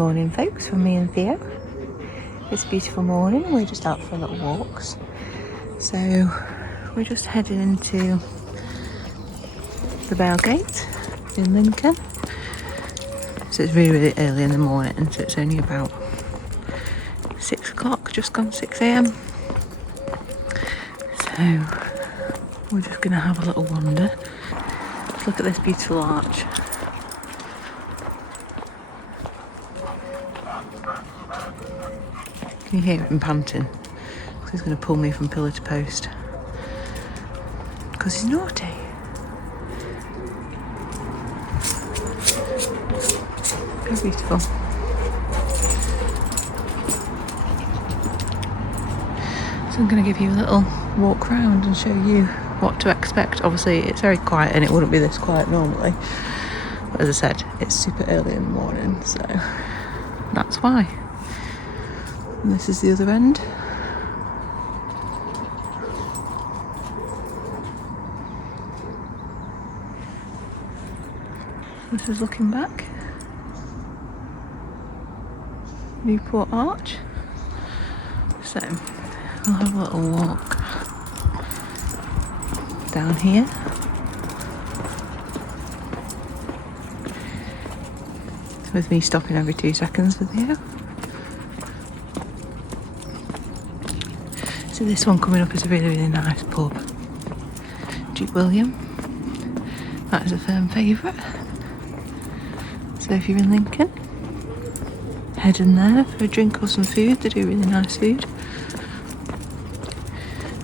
morning folks from me and Theo. It's a beautiful morning and we're just out for a little walks. So we're just heading into the Bailgate in Lincoln. So it's really early in the morning, so it's only about 6 o'clock, just gone 6 a.m. So we're just going to have a little wander. Let's look at this beautiful arch. Can you hear him panting? Because he's going to pull me from pillar to post. Because he's naughty. Very beautiful. So I'm going to give you a little walk round and show you what to expect. Obviously it's very quiet and it wouldn't be this quiet normally. But as I said, it's super early in the morning, so that's why. And this is the other end. This is looking back. Newport Arch. So we'll have a little walk down here. With me stopping every 2 seconds with you. So this one coming up is a really nice pub. Duke William. That is a firm favourite. So if you're in Lincoln, head in there for a drink or some food. They do really nice food.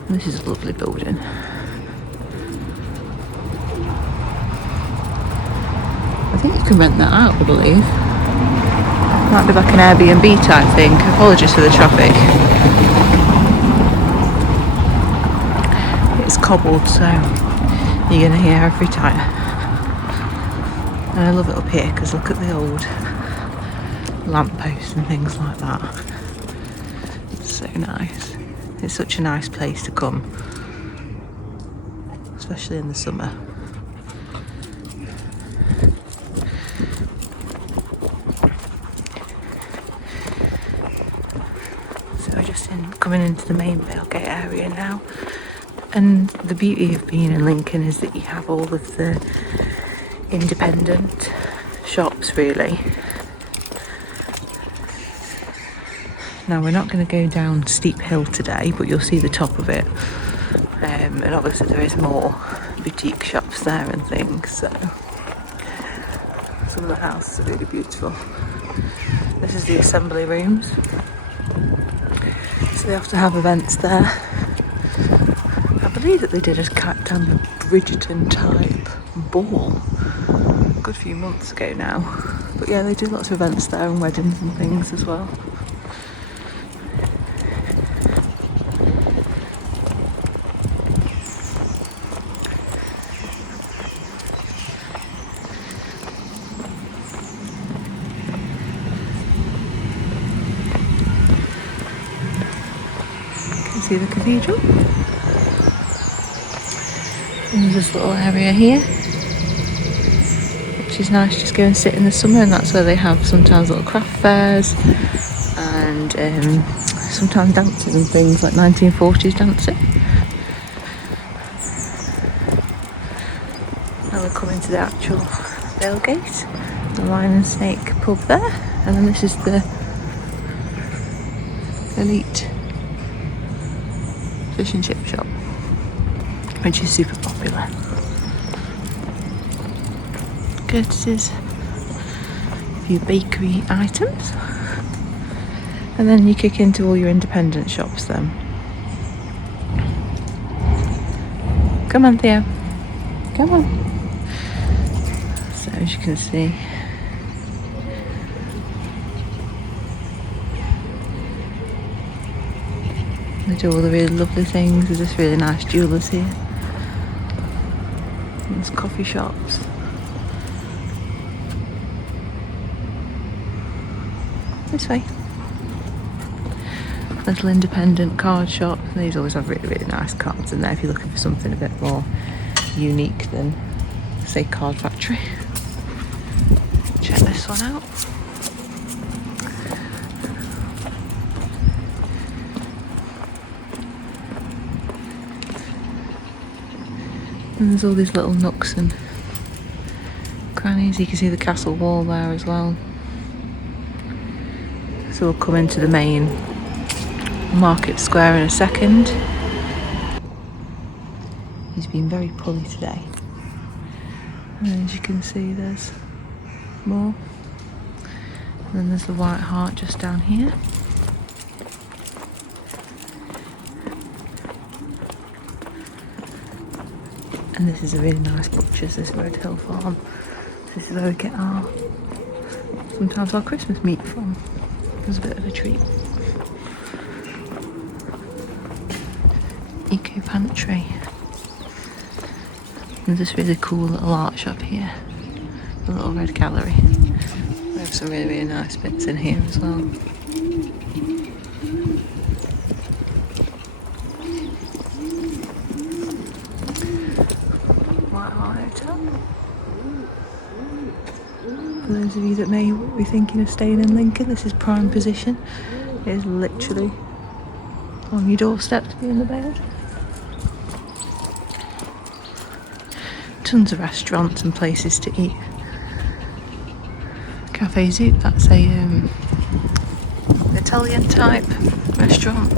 And this is a lovely building. I think you can rent that out, I believe. Might be like an Airbnb type thing. Apologies for the traffic. It's cobbled, so you're going to hear every tyre. And I love it up here because look at the old lampposts and things like that. It's so nice. It's such a nice place to come, especially in the summer. So we're just coming into the main Bailgate area now. And the beauty of being in Lincoln is that you have all of the independent shops, really. Now we're not going to go down Steep Hill today, but you'll see the top of it. And obviously there is more boutique shops there and things, so some of the houses are really beautiful. This is the assembly rooms. So they have to have events there. I believe that they did a Captain Bridgerton type ball a good few months ago now. But yeah, they do lots of events there and weddings and things as well. You can see the cathedral. There's this little area here, which is nice. Just go and sit in the summer, and that's where they have sometimes little craft fairs and sometimes dances and things like 1940s dancing. Now we're coming to the actual Bailgate, the Lion and Snake pub there, and then this is the Elite fish and chip shop, which is super popular. Curtis's for your bakery items, and then you kick into all your independent shops then. Come on, Theo. Come on. So as you can see, they do all the really lovely things. There's just really nice jewellers here. And there's coffee shops. This way. Little independent card shop. These always have really, really nice cards in there if you're looking for something a bit more unique than, say, Card Factory. Check this one out. And there's all these little nooks and crannies. You can see the castle wall there as well. So we'll come into the main market square in a second. He's been very pulley today. And as you can see, there's more. And then there's the White Hart just down here. And this is a really nice butcher's, this Red Hill Farm. This is where we get sometimes our Christmas meat from. It was a bit of a treat. Eco Pantry. There's this really cool little art shop here. A little red gallery. We have some really, really nice bits in here as well. White Hart Hotel. For those of you that may be thinking of staying in Lincoln, this is prime position. It is literally on your doorstep to be in the bed. Tons of restaurants and places to eat. Cafe Zoot, that's a Italian type restaurant.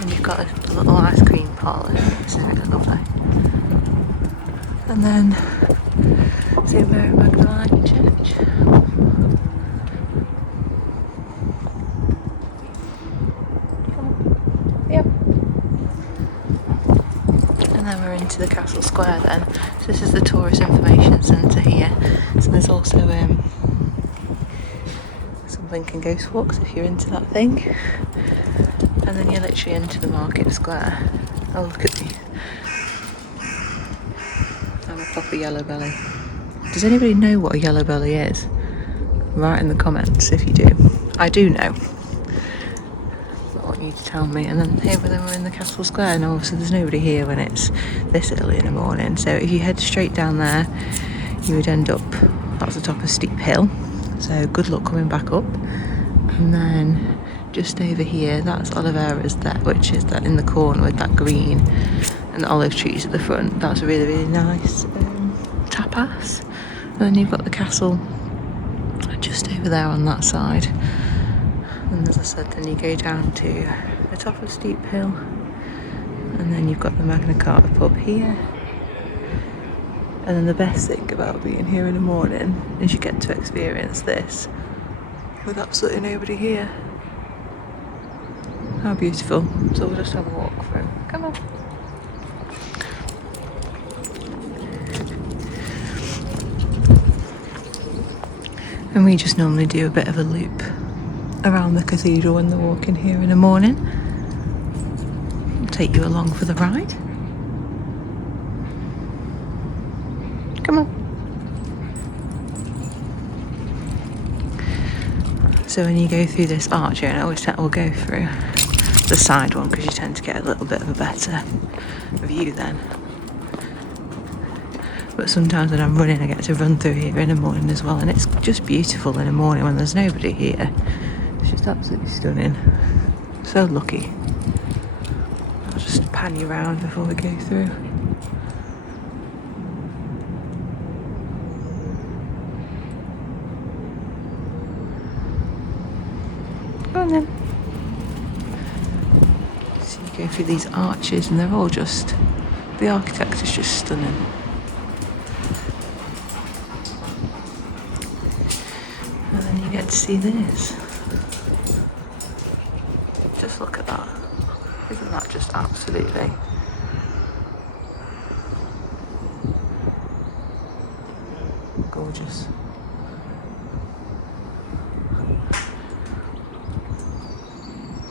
And you've got a little ice cream parlour. This is really lovely. And then St Mary Magdalene Church. Yep. And then we're into the Castle Square then. So this is the Tourist Information Centre here. So there's also some Lincoln Ghost Walks if you're into that thing. And then you're literally into the Market Square. Oh, look at me. I'm a proper yellow belly. Does anybody know what a yellow belly is? Write in the comments if you do. I do know. I want you to tell me. And then here we're in the Castle Square, and obviously there's nobody here when it's this early in the morning. So if you head straight down there, you would end up, that's the top of a steep hill. So good luck coming back up. And then just over here, that's Oliveira's there, which is that in the corner with that green and the olive trees at the front. That's a really, really nice tapas. And then you've got the castle just over there on that side. And as I said, then you go down to the top of a steep hill, and then you've got the Magna Carta pub here. And then the best thing about being here in the morning is you get to experience this with absolutely nobody here. How beautiful. So we'll just have a walk through. Come on. And we just normally do a bit of a loop around the cathedral when they're walking here in the morning. I'll take you along for the ride. Come on. So when you go through this arch here, and I always will go through the side one because you tend to get a little bit of a better view then. But sometimes when I'm running, I get to run through here in the morning as well, and it's just beautiful in the morning when there's nobody here. It's just absolutely stunning. So lucky. I'll just pan you around before we go through. Go on then. So you go through these arches, and they're all just, the architecture's just stunning. And then you get to see this. Just look at that. Isn't that just absolutely gorgeous?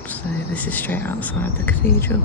So this is straight outside the cathedral.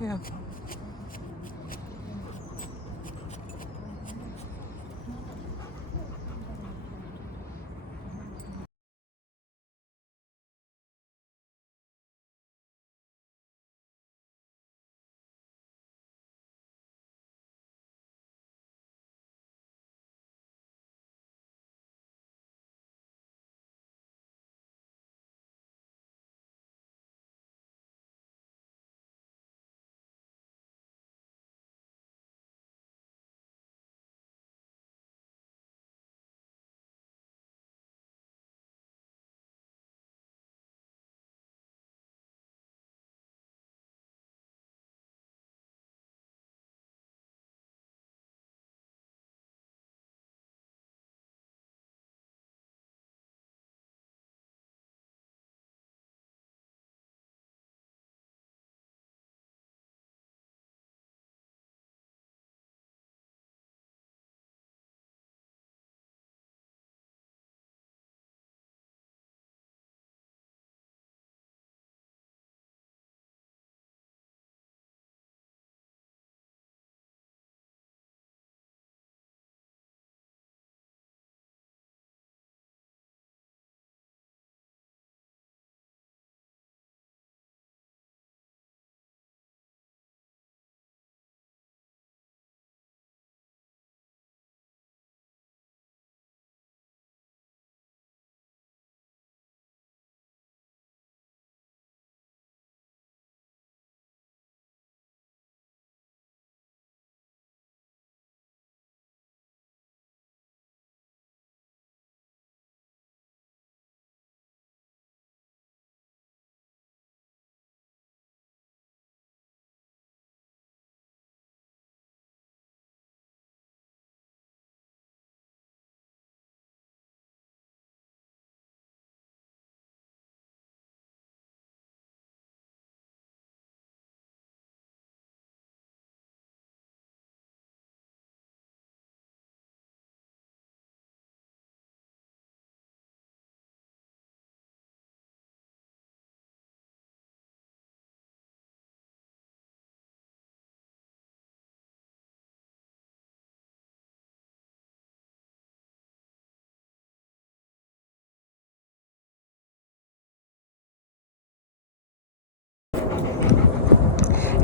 Yeah.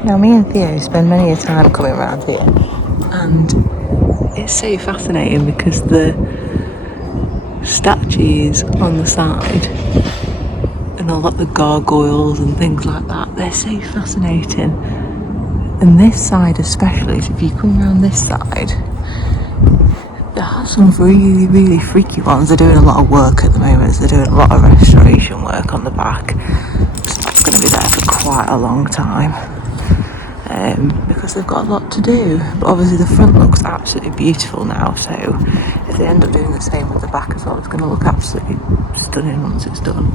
Now, me and Theo spend many a time coming around here, and it's so fascinating because the statues on the side and all like the gargoyles and things like that, they're so fascinating. And this side especially, so if you come around this side, there are some really, really freaky ones. They're doing a lot of work at the moment, so they're doing a lot of restoration work on the back. So that's going to be there for quite a long time. Because they've got a lot to do, but obviously the front looks absolutely beautiful now, so if they end up doing the same with the back as well, it's going to look absolutely stunning once it's done.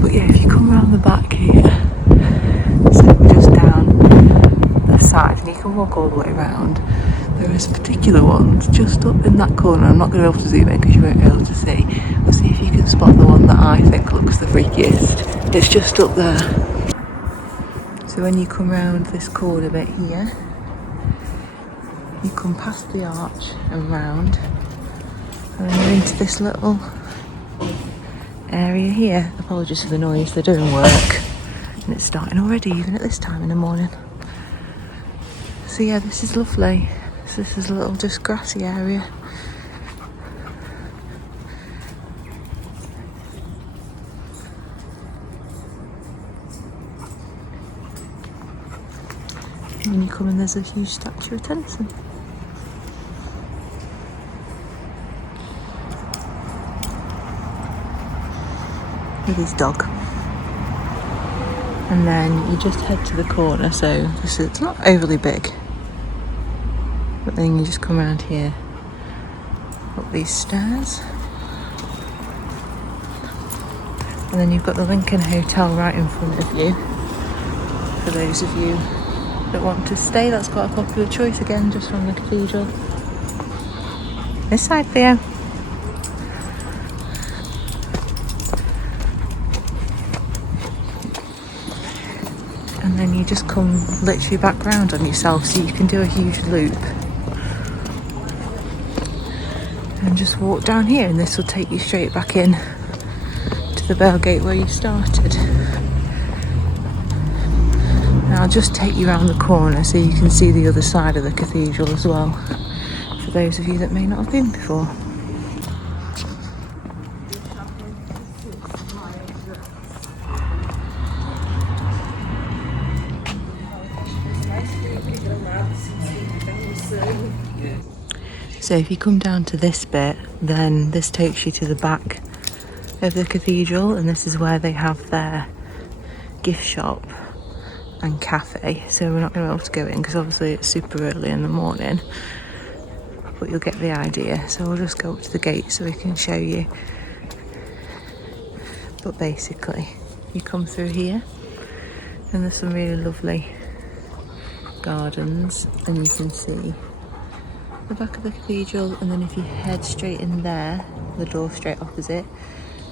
But yeah, if you come around the back here, so we're just down the side and you can walk all the way around, there is particular ones just up in that corner. I'm not going to be able to zoom in because you won't be able to see, but see if you can spot the one that I think looks the freakiest. It's just up there. So when you come round this corner bit here, you come past the arch and round, and then you're into this little area here. Apologies for the noise, they're doing work and it's starting already even at this time in the morning. So yeah, this is lovely. So this is a little just grassy area. And when you come in, there's a huge statue of Tennyson. With his dog. And then you just head to the corner, so this is, it's not overly big. But then you just come around here, up these stairs. And then you've got the Lincoln Hotel right in front of you. For those of you that want to stay, that's quite a popular choice again, just from the cathedral. This side, Theo. and then you just come literally back round on yourself, so you can do a huge loop and just walk down here, and this will take you straight back in to the Bailgate where you started. Now I'll just take you around the corner so you can see the other side of the cathedral as well, for those of you that may not have been before. So if you come down to this bit, then this takes you to the back of the cathedral, and this is where they have their gift shop and cafe. So we're not going to be able to go in because obviously it's super early in the morning, but you'll get the idea. So we'll just go up to the gate so we can show you. But basically you come through here and there's some really lovely gardens, and you can see the back of the cathedral, and then if you head straight in there, the door straight opposite,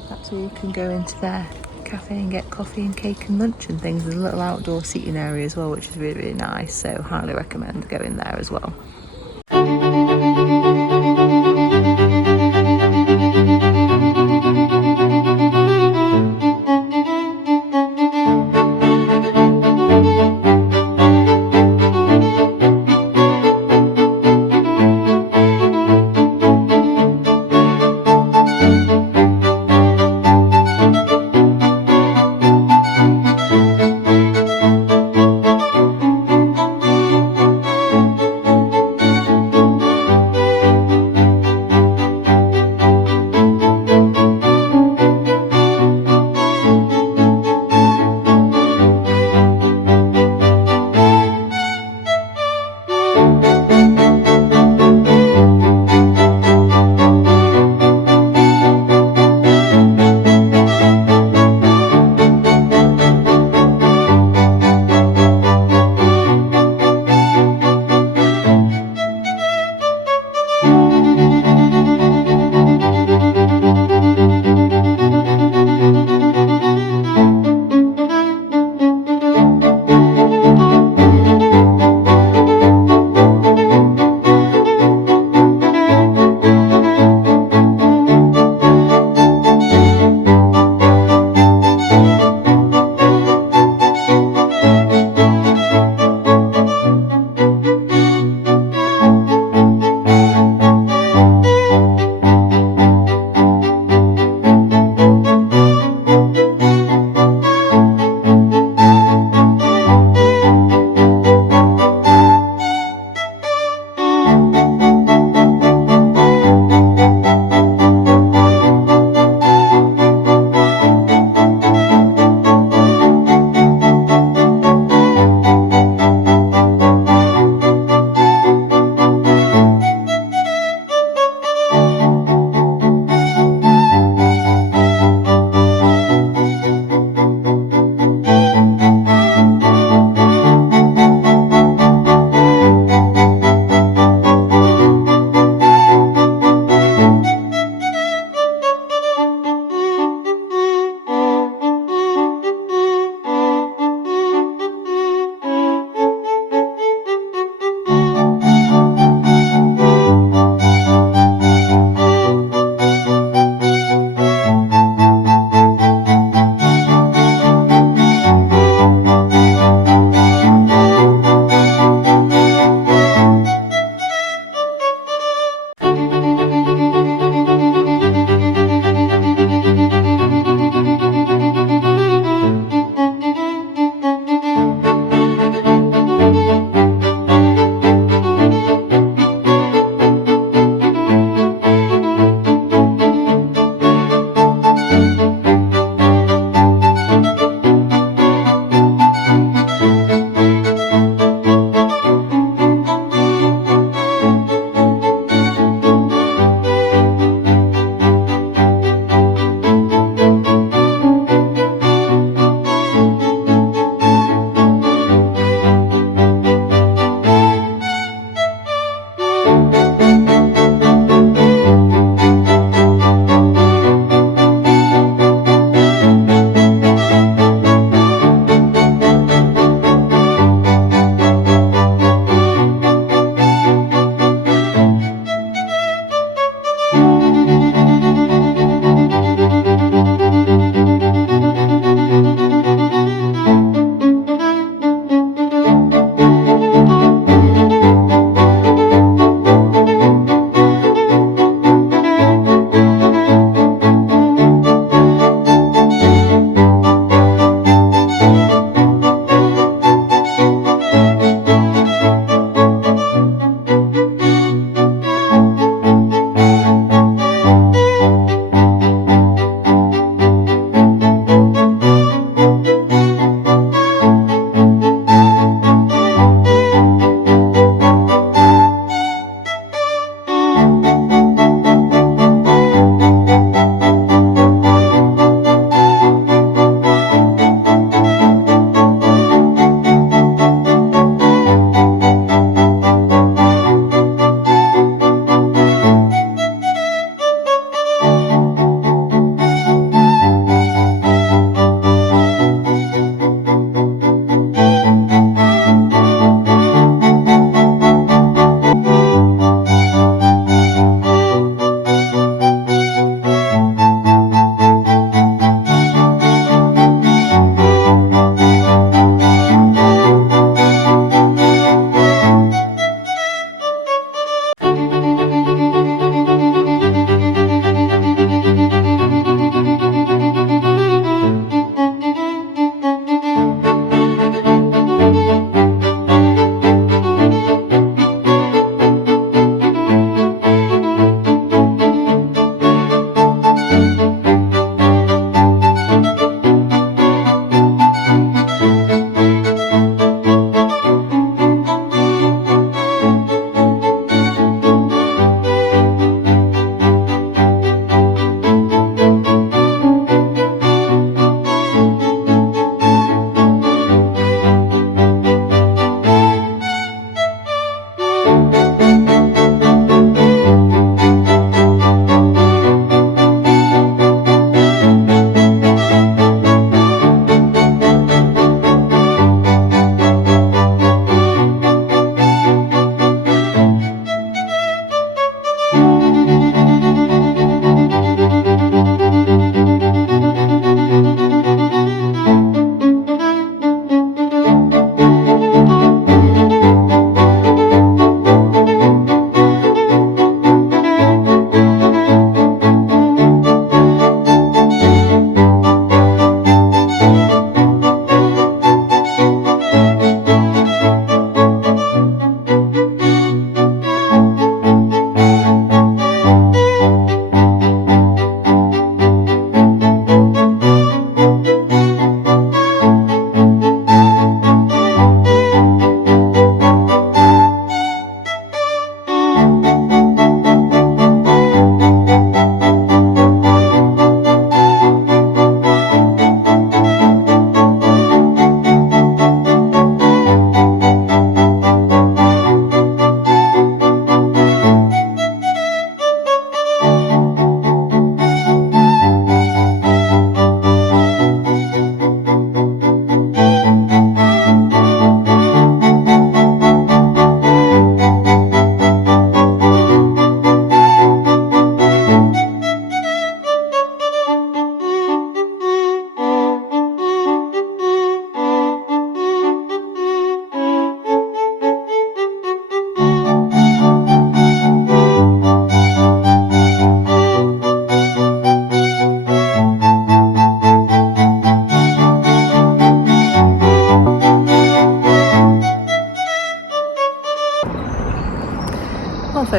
that's where you can go into their cafe and get coffee and cake and lunch and things. There's a little outdoor seating area as well, which is really, really nice, so highly recommend going there as well.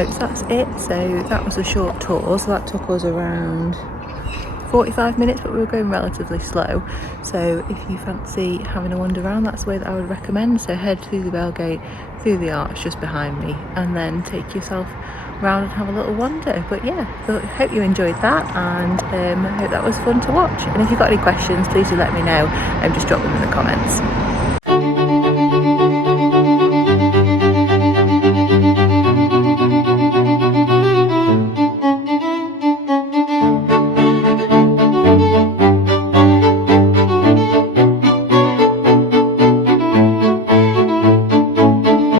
folks, that's it. So that was a short tour, so that took us around 45 minutes, but we were going relatively slow. So if you fancy having a wander around, that's the way that I would recommend. So head through the Bailgate, through the arch just behind me, and then take yourself around and have a little wander. But yeah, so I hope you enjoyed that, and I hope that was fun to watch. And if you've got any questions, please do let me know and just drop them in the comments.